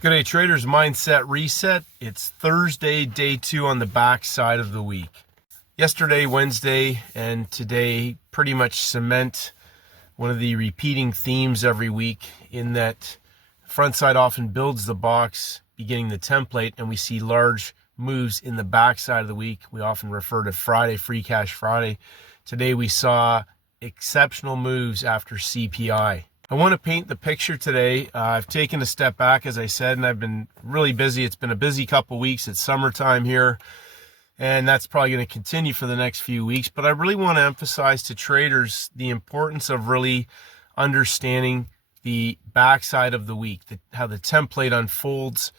Good day, traders. Mindset reset. It's Thursday, day 2 on the back side of the week. Yesterday, Wednesday, and today pretty much cement one of the repeating themes every week in that front side often builds the box, beginning the template, and we see large moves in the back side of the week. We often refer to Friday, Free Cash Friday. Today we saw exceptional moves after CPI. I want to paint the picture today. I've taken a step back, as I said, and I've been really busy. It's been a busy couple weeks. It's summertime here, and that's probably going to continue for the next few weeks. But I really want to emphasize to traders the importance of really understanding the backside of the week, how the template unfolds.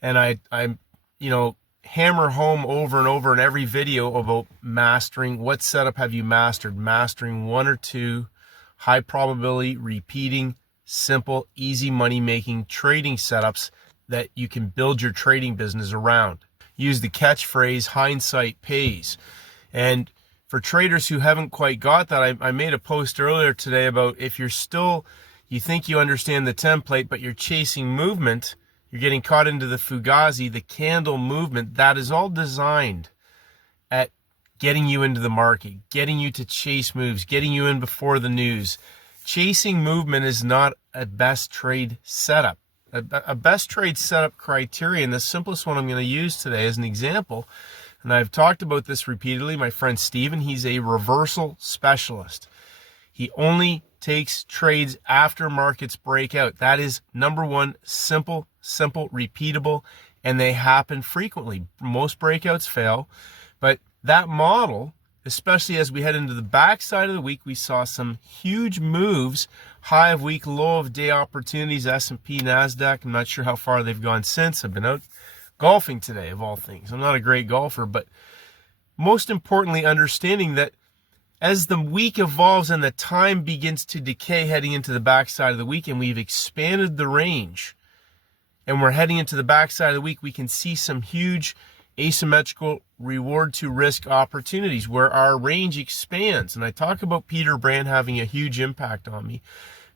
And I hammer home over and over in every video about mastering. What setup have you mastered? Mastering one or two high probability, repeating, simple, easy money-making trading setups that you can build your trading business around. Use the catchphrase, hindsight pays. And for traders who haven't quite got that, I made a post earlier today about if you think you understand the template, but you're chasing movement, you're getting caught into the Fugazi, the candle movement, that is all designed at getting you into the market, getting you to chase moves, getting you in before the news. Chasing movement is not a best trade setup. A best trade setup criteria, and the simplest one I'm going to use today as an example, and I've talked about this repeatedly, my friend Steven, he's a reversal specialist. He only takes trades after markets break out. That is number one, simple, repeatable, and they happen frequently. Most breakouts fail, but that model, especially as we head into the backside of the week, we saw some huge moves, high of week, low of day opportunities, S&P, NASDAQ. I'm not sure how far they've gone since. I've been out golfing today, of all things. I'm not a great golfer, but most importantly, understanding that as the week evolves and the time begins to decay heading into the backside of the week, and we've expanded the range, and we're heading into the backside of the week, we can see some huge asymmetrical reward to risk opportunities where our range expands. And I talk about Peter Brand having a huge impact on me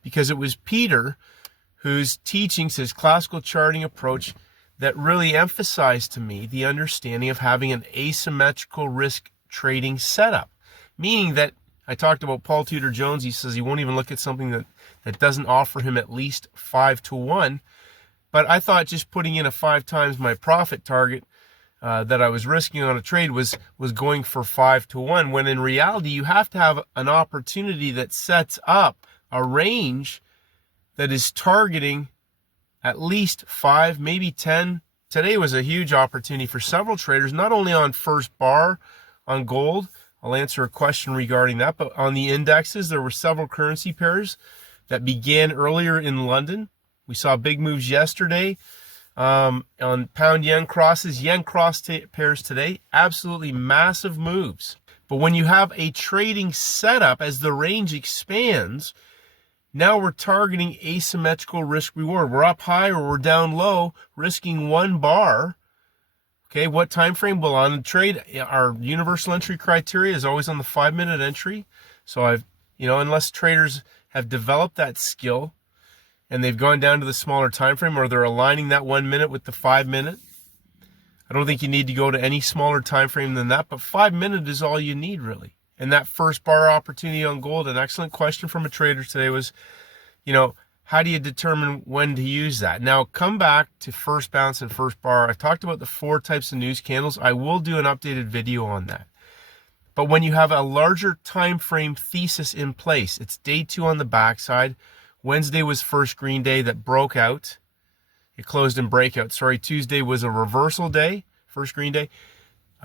because it was Peter whose teachings, his classical charting approach, that really emphasized to me the understanding of having an asymmetrical risk trading setup. Meaning that I talked about Paul Tudor Jones. He says he won't even look at something that doesn't offer him at least 5 to 1. But I thought just putting in a 5 times my profit target that I was risking on a trade was going for 5 to 1, when in reality you have to have an opportunity that sets up a range that is targeting at least 5, maybe 10. Today was a huge opportunity for several traders, not only on first bar on gold. I'll answer a question regarding that, but on the indexes, there were several currency pairs that began earlier in London. We saw big moves yesterday. On pound yen crosses, yen cross pairs today, absolutely massive moves. But when you have a trading setup, as the range expands, now we're targeting asymmetrical risk reward. We're up high or we're down low, risking 1 bar. Okay, what time frame? Well, on the trade, our universal entry criteria is always on the 5-minute entry. So unless traders have developed that skill, and they've gone down to the smaller time frame, or they're aligning that 1 minute with the 5-minute. I don't think you need to go to any smaller time frame than that, but 5-minute is all you need, really. And that first bar opportunity on gold, an excellent question from a trader today was, how do you determine when to use that? Now, come back to first bounce and first bar. I've talked about the 4 types of news candles. I will do an updated video on that. But when you have a larger time frame thesis in place, it's day 2 on the backside. Wednesday was first green day that broke out. It closed in breakout. Tuesday was a reversal day, first green day.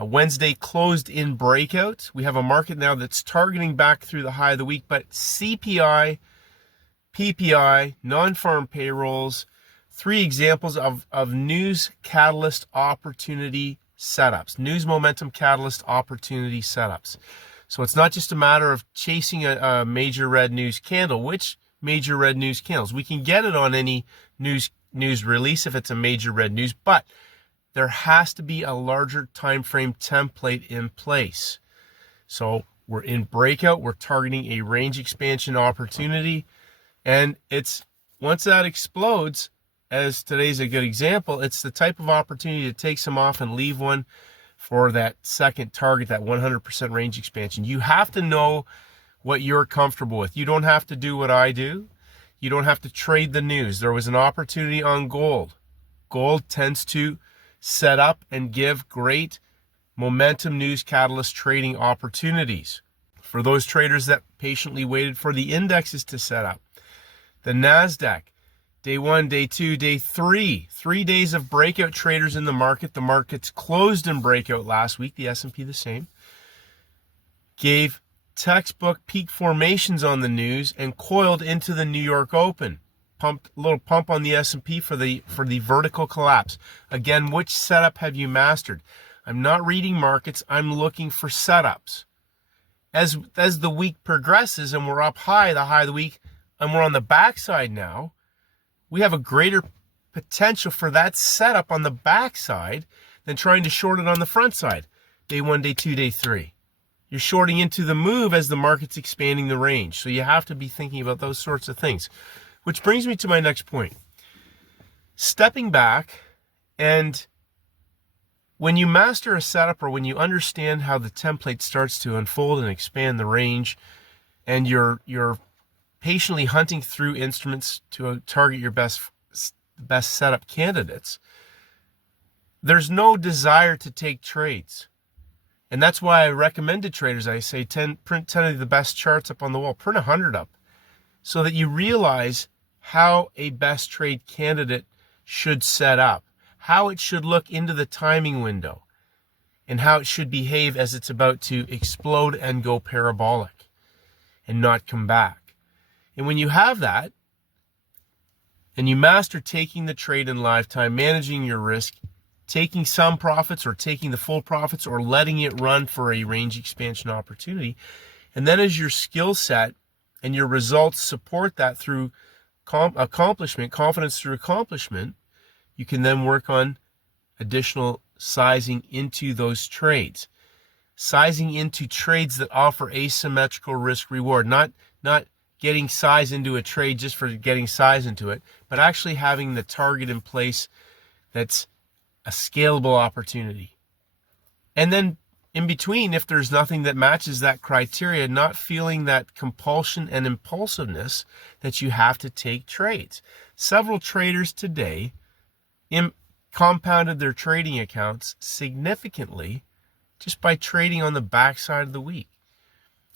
Wednesday closed in breakout. We have a market now that's targeting back through the high of the week, but CPI, PPI, non-farm payrolls, 3 examples of news catalyst opportunity setups, news momentum catalyst opportunity setups. So it's not just a matter of chasing a major red news candle, which major red news candles. We can get it on any news release if it's a major red news, but there has to be a larger time frame template in place. So we're in breakout, we're targeting a range expansion opportunity, and it's once that explodes, as today's a good example, it's the type of opportunity to take some off and leave one for that second target, that 100% range expansion. You have to know what you're comfortable with. You don't have to do what I do. You don't have to trade the news. There was an opportunity on gold. Gold tends to set up and give great momentum news catalyst trading opportunities for those traders that patiently waited for the indexes to set up. The NASDAQ, day 1, day 2, day 3, 3 days of breakout traders in the market. The markets closed in breakout last week. The S&P the same. Gave textbook peak formations on the news and coiled into the New York Open. Pumped a little pump on the S&P for the vertical collapse. Again, which setup have you mastered? I'm not reading markets. I'm looking for setups. As the week progresses and we're up high, the high of the week, and we're on the backside now, we have a greater potential for that setup on the backside than trying to short it on the front side. Day 1, day 2, day 3. You're shorting into the move as the market's expanding the range. So you have to be thinking about those sorts of things. Which brings me to my next point. Stepping back, and when you master a setup, or when you understand how the template starts to unfold and expand the range, and you're patiently hunting through instruments to target your best setup candidates, there's no desire to take trades. And that's why I recommend to traders, I say print 10 of the best charts up on the wall, print 100 up, so that you realize how a best trade candidate should set up, how it should look into the timing window, and how it should behave as it's about to explode and go parabolic and not come back. And when you have that, and you master taking the trade in lifetime, managing your risk, taking some profits or taking the full profits or letting it run for a range expansion opportunity, and then as your skill set and your results support that through accomplishment, confidence through accomplishment, you can then work on additional sizing into those trades. Sizing into trades that offer asymmetrical risk reward, not getting size into a trade just for getting size into it, but actually having the target in place that's a scalable opportunity. And then in between, if there's nothing that matches that criteria, not feeling that compulsion and impulsiveness that you have to take trades. Several traders today compounded their trading accounts significantly just by trading on the backside of the week.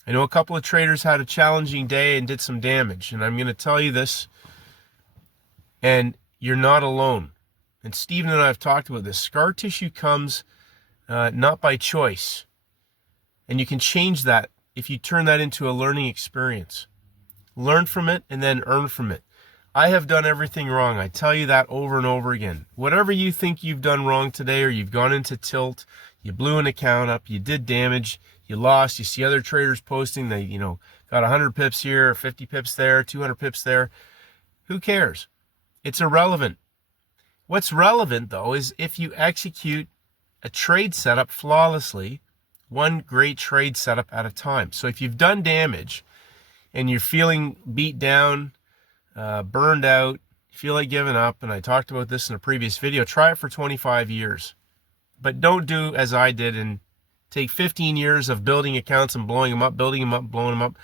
I know a couple of traders had a challenging day and did some damage, and I'm going to tell you this, and you're not alone. And Stephen and I have talked about this. Scar tissue comes not by choice. And you can change that if you turn that into a learning experience. Learn from it and then earn from it. I have done everything wrong. I tell you that over and over again. Whatever you think you've done wrong today, or you've gone into tilt, you blew an account up, you did damage, you lost, you see other traders posting they, got 100 pips here, 50 pips there, 200 pips there. Who cares? It's irrelevant. What's relevant, though, is if you execute a trade setup flawlessly, one great trade setup at a time. So if you've done damage and you're feeling beat down, burned out, feel like giving up, and I talked about this in a previous video, try it for 25 years. But don't do as I did and take 15 years of building accounts and blowing them up, building them up, blowing them up.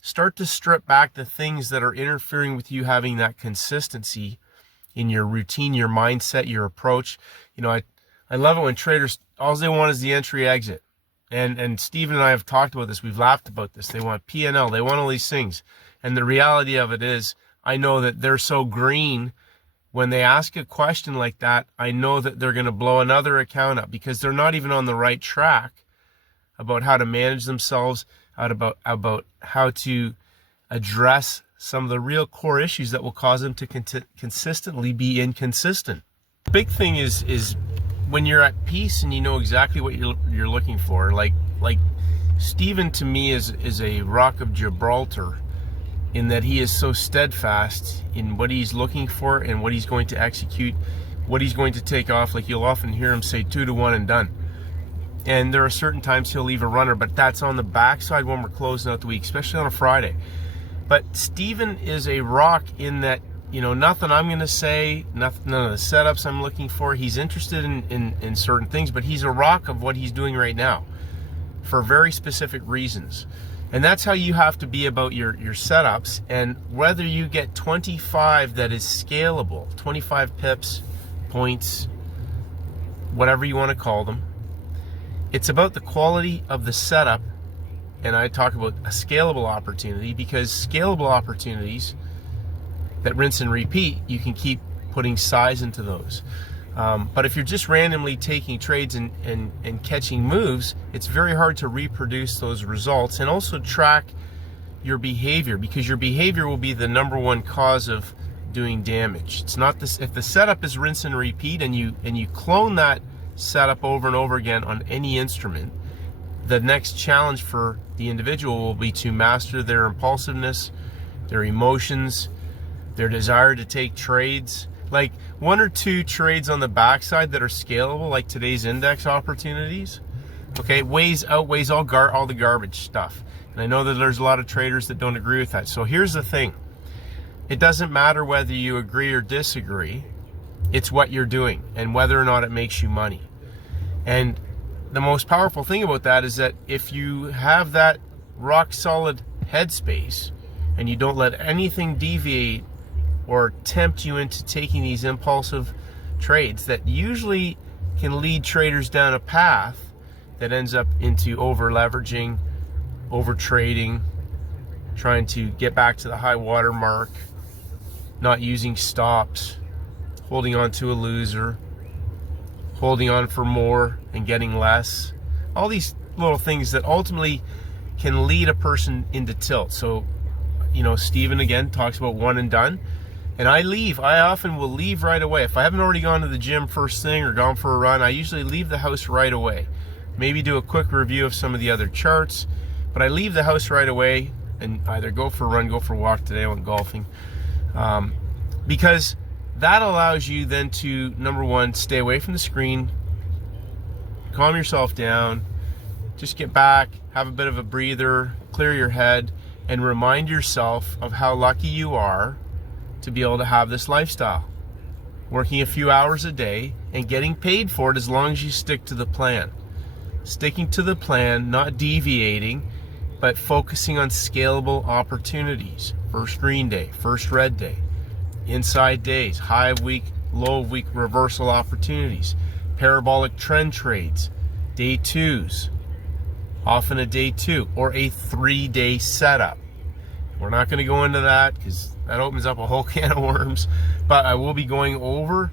Start to strip back the things that are interfering with you having that consistency in your routine, your mindset, your approach. I love it when traders, all they want is the entry exit. And Stephen and I have talked about this. We've laughed about this. They want P&L. They want all these things. And the reality of it is, I know that they're so green. When they ask a question like that, I know that they're going to blow another account up because they're not even on the right track about how to manage themselves, about how to address some of the real core issues that will cause them to consistently be inconsistent. The big thing is when you're at peace and you know exactly what you're looking for. Like Stephen to me is a rock of Gibraltar, in that he is so steadfast in what he's looking for and what he's going to execute, what he's going to take off. Like you'll often hear him say 2 to 1 and done. And there are certain times he'll leave a runner, but that's on the backside when we're closing out the week, especially on a Friday. But Stephen is a rock in that nothing I'm going to say, none of the setups I'm looking for. He's interested in certain things, but he's a rock of what he's doing right now for very specific reasons. And that's how you have to be about your setups. And whether you get 25 that is scalable, 25 pips, points, whatever you want to call them, it's about the quality of the setup. And I talk about a scalable opportunity, because scalable opportunities that rinse and repeat, you can keep putting size into those. But if you're just randomly taking trades and catching moves, it's very hard to reproduce those results and also track your behavior, because your behavior will be the number one cause of doing damage. It's not this. If the setup is rinse and repeat, and you clone that setup over and over again on any instrument, the next challenge for the individual will be to master their impulsiveness, their emotions, their desire to take trades. Like 1 or 2 trades on the backside that are scalable, like today's index opportunities, okay, outweighs all the garbage stuff. And I know that there's a lot of traders that don't agree with that. So here's the thing. It doesn't matter whether you agree or disagree. It's what you're doing and whether or not it makes you money. And the most powerful thing about that is that if you have that rock solid headspace and you don't let anything deviate or tempt you into taking these impulsive trades that usually can lead traders down a path that ends up into over leveraging, over trading, trying to get back to the high water mark, not using stops, holding on to a loser, holding on for more and getting less. All these little things that ultimately can lead a person into tilt. So, Stephen again talks about one and done. And I often will leave right away. If I haven't already gone to the gym first thing or gone for a run, I usually leave the house right away. Maybe do a quick review of some of the other charts, but I leave the house right away and either go for a run, go for a walk. Today I went golfing. Because that allows you then to, number one, stay away from the screen, calm yourself down, just get back, have a bit of a breather, clear your head, and remind yourself of how lucky you are to be able to have this lifestyle, working a few hours a day and getting paid for it as long as you stick to the plan. Sticking to the plan, not deviating, but focusing on scalable opportunities. First green day, first red day, inside days, high of week, low of week reversal opportunities, parabolic trend trades, day twos, often a day two, or a 3-day setup. We're not going to go into that because that opens up a whole can of worms, but I will be going over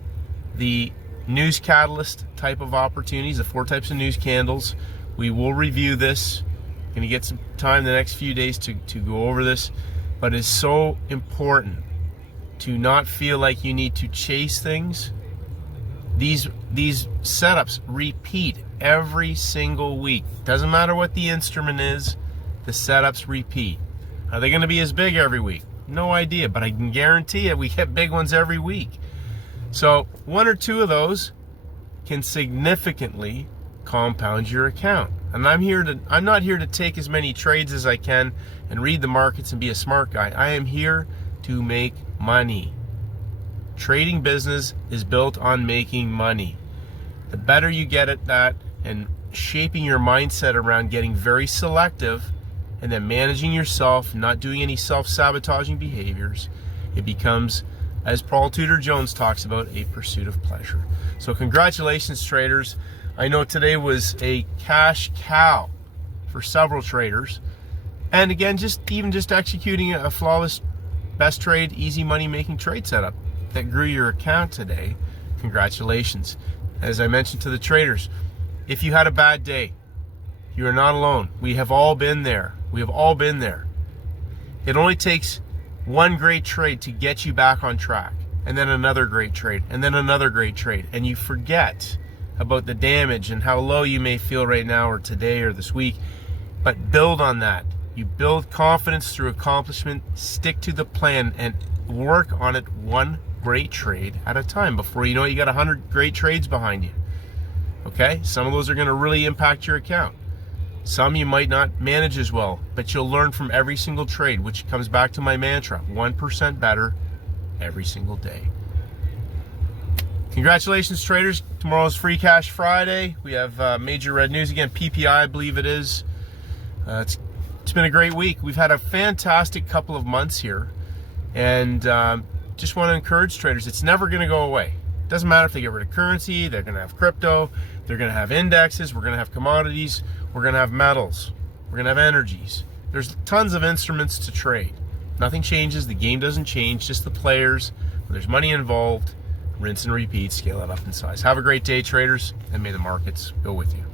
the news catalyst type of opportunities, the 4 types of news candles. We will review this. Going to get some time the next few days to go over this, but it's so important to not feel like you need to chase things. These setups repeat every single week. Doesn't matter what the instrument is, the setups repeat. Are they going to be as big every week? No idea, but I can guarantee it, we get big ones every week. So 1 or 2 of those can significantly compound your account. And I'm not here to take as many trades as I can and read the markets and be a smart guy. I am here to make money. Trading business is built on making money. The better you get at that and shaping your mindset around getting very selective and then managing yourself, not doing any self-sabotaging behaviors, it becomes, as Paul Tudor Jones talks about, a pursuit of pleasure. So congratulations, traders. I know today was a cash cow for several traders. And again, just executing a flawless best trade, easy money making trade setup that grew your account today. Congratulations. As I mentioned to the traders, if you had a bad day, you are not alone. We have all been there. We have all been there. It only takes one great trade to get you back on track, and then another great trade, and then another great trade, and you forget about the damage and how low you may feel right now or today or this week, but build on that. You build confidence through accomplishment, stick to the plan, and work on it one great trade at a time. Before you know it, you got 100 great trades behind you. Okay? Some of those are going to really impact your account. Some you might not manage as well, but you'll learn from every single trade, which comes back to my mantra, 1% better every single day. Congratulations, traders. Tomorrow's Free Cash Friday. We have major red news again. PPI, I believe it is. It's been a great week. We've had a fantastic couple of months here. And just want to encourage traders, it's never going to go away. It doesn't matter if they get rid of currency, they're going to have crypto, they're going to have indexes, we're going to have commodities, we're going to have metals, we're going to have energies. There's tons of instruments to trade. Nothing changes, the game doesn't change, just the players. When there's money involved, rinse and repeat, scale it up in size. Have a great day, traders, and may the markets go with you.